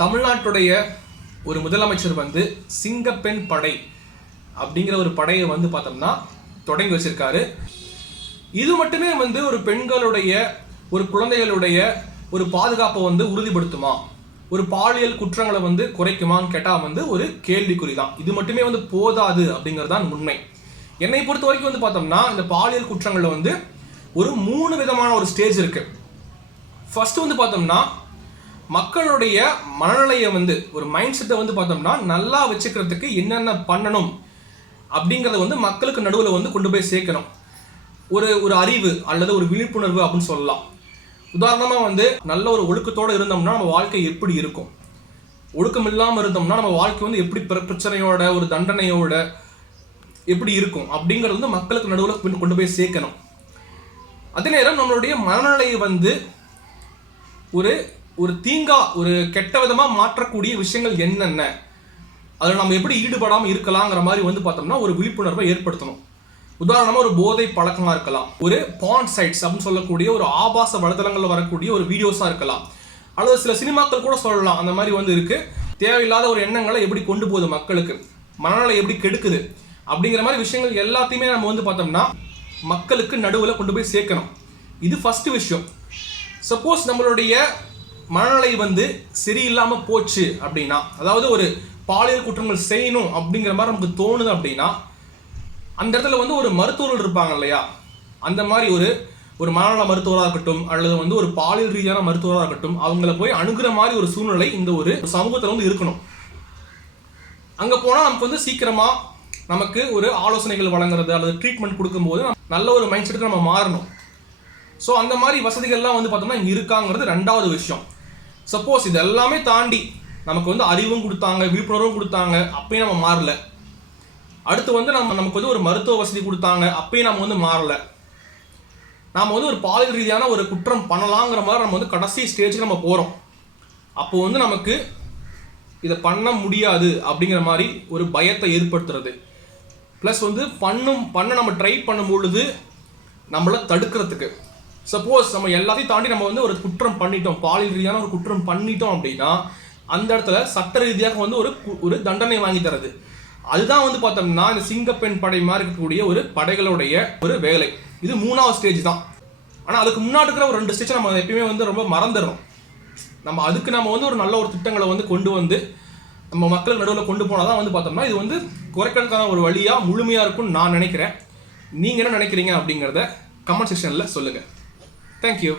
தமிழ்நாட்டுடைய ஒரு முதலமைச்சர் வந்து சிங்கப்பெண் படை அப்படிங்கிற ஒரு படையை வந்து பார்த்தோம்னா தொடங்கி வச்சிருக்காரு. இது மட்டுமே வந்து ஒரு பெண்களுடைய ஒரு குழந்தைகளுடைய ஒரு பாதுகாப்பை வந்து உறுதிப்படுத்துமா, ஒரு பாலியல் குற்றங்களை வந்து குறைக்குமான்னு கேட்டால் வந்து ஒரு கேள்விக்குறி தான். இது மட்டுமே வந்து போதாது அப்படிங்கிறது தான் உண்மை. என்னை பொறுத்த வரைக்கும் வந்து பார்த்தோம்னா இந்த பாலியல் குற்றங்களில் வந்து ஒரு 3 விதமான ஒரு ஸ்டேஜ் இருக்கு. ஃபர்ஸ்ட் வந்து பார்த்தோம்னா மக்களுடைய மனநிலையை வந்து ஒரு மைண்ட் செட்டை வந்து பார்த்தோம்னா நல்லா வச்சுக்கிறதுக்கு என்னென்ன பண்ணணும் அப்படிங்கிறத வந்து மக்களுக்கு நடுவில் வந்து கொண்டு போய் சேர்க்கணும். ஒரு அறிவு அல்லது ஒரு விழிப்புணர்வு அப்படின்னு சொல்லலாம். உதாரணமாக வந்து நல்ல ஒரு ஒழுக்கத்தோடு இருந்தோம்னா நம்ம வாழ்க்கை எப்படி இருக்கும், ஒழுக்கம் இல்லாமல் இருந்தோம்னா நம்ம வாழ்க்கை வந்து எப்படி பிரச்சனையோட ஒரு தண்டனையோட எப்படி இருக்கும் அப்படிங்கிறது வந்து மக்களுக்கு நடுவில் கொண்டு போய் சேர்க்கணும். அதே நேரம் நம்மளுடைய மனநிலையை வந்து ஒரு தீங்கா ஒரு கெட்ட விதமாக மாற்றக்கூடிய விஷயங்கள் என்னென்ன, அதில் நம்ம எப்படி ஈடுபடாமல் இருக்கலாங்கிற மாதிரி வந்து பார்த்தோம்னா ஒரு விழிப்புணர்வை ஏற்படுத்தணும். உதாரணமாக ஒரு போதை பழக்கமாக இருக்கலாம், ஒரு பான் சைட்ஸ் அப்படின்னு சொல்லக்கூடிய ஒரு ஆபாச வலைதளங்களில் வரக்கூடிய ஒரு வீடியோஸாக இருக்கலாம், அல்லது சில சினிமாக்கள் கூட சொல்லலாம். அந்த மாதிரி வந்து இருக்கு. தேவையில்லாத ஒரு எண்ணங்களை எப்படி கொண்டு போகுது மக்களுக்கு, மனநிலை எப்படி கெடுக்குது அப்படிங்கிற மாதிரி விஷயங்கள் எல்லாத்தையுமே நம்ம வந்து பார்த்தோம்னா மக்களுக்கு நடுவில் கொண்டு போய் சேர்க்கணும். இது ஃபர்ஸ்ட் விஷயம். சப்போஸ் நம்மளுடைய மனநிலை வந்து சரியில்லாமல் போச்சு அப்படின்னா, அதாவது ஒரு பாலியல் குற்றங்கள் செய்யணும் அப்படிங்கிற மாதிரி நமக்கு தோணுது அப்படின்னா, அந்த இடத்துல வந்து ஒரு மருத்துவர்கள் இருப்பாங்க இல்லையா, அந்த மாதிரி ஒரு மனநல மருத்துவராக இருக்கட்டும் அல்லது வந்து ஒரு பாலியல் ரீதியான மருத்துவராக இருக்கட்டும், அவங்கள போய் அணுகிற மாதிரி ஒரு சூழ்நிலை இந்த ஒரு சமூகத்தில் வந்து இருக்கணும். அங்கே போனால் நமக்கு வந்து சீக்கிரமாக நமக்கு ஒரு ஆலோசனைகள் வழங்குறது அல்லது ட்ரீட்மெண்ட் கொடுக்கும்போது நல்ல ஒரு மைண்ட் செட்டுக்கு நம்ம மாறணும். ஸோ அந்த மாதிரி வசதிகள்லாம் வந்து பார்த்தோம்னா இங்கே இருக்காங்கிறது ரெண்டாவது விஷயம். சப்போஸ் இது எல்லாமே தாண்டி நமக்கு வந்து அறிவும் கொடுத்தாங்க, விழிப்புணர்வும் கொடுத்தாங்க, அப்பயும் நம்ம மாறல. அடுத்து வந்து நமக்கு வந்து ஒரு மருத்துவ வசதி கொடுத்தாங்க, அப்பயும் நம்ம வந்து மாறல. நாம் வந்து ஒரு பாலியல் ரீதியான ஒரு குற்றம் பண்ணலாங்கிற மாதிரி நம்ம வந்து கடைசி ஸ்டேஜுக்கு நம்ம போகிறோம். அப்போ வந்து நமக்கு இதை பண்ண முடியாது அப்படிங்கிற மாதிரி ஒரு பயத்தை ஏற்படுத்துறது, ப்ளஸ் வந்து பண்ண நம்ம ட்ரை பண்ணும் பொழுது நம்மளை தடுக்கிறதுக்கு. சப்போஸ் நம்ம எல்லாத்தையும் தாண்டி நம்ம வந்து ஒரு குற்றம் பண்ணிட்டோம், பாலியல் ரீதியான ஒரு குற்றம் பண்ணிட்டோம் அப்படின்னா அந்த இடத்துல சட்ட ரீதியாக வந்து ஒரு தண்டனை வாங்கி தரது. அதுதான் வந்து பார்த்தோம்னா இந்த சிங்கப்பெண் படை மாதிரி இருக்கக்கூடிய ஒரு படைகளுடைய ஒரு வேலை. இது 3வது ஸ்டேஜ் தான். ஆனால் அதுக்கு முன்னாடி இருக்கிற ஒரு 2 ஸ்டேஜ் நம்ம எப்பயுமே வந்து ரொம்ப மறந்துடுறோம். அதுக்கு நம்ம வந்து ஒரு நல்ல ஒரு திட்டங்களை வந்து கொண்டு வந்து நம்ம மக்கள் நடுவில் கொண்டு போனால் தான் வந்து பார்த்தோம்னா இது வந்து குறைக்கிறதுக்கான ஒரு வழியாக முழுமையாக இருக்கும்னு நான் நினைக்கிறேன். நீங்கள் என்ன நினைக்கிறீங்க அப்படிங்கிறத கமெண்ட் செக்ஷனில் சொல்லுங்கள். தேங்க்யூ.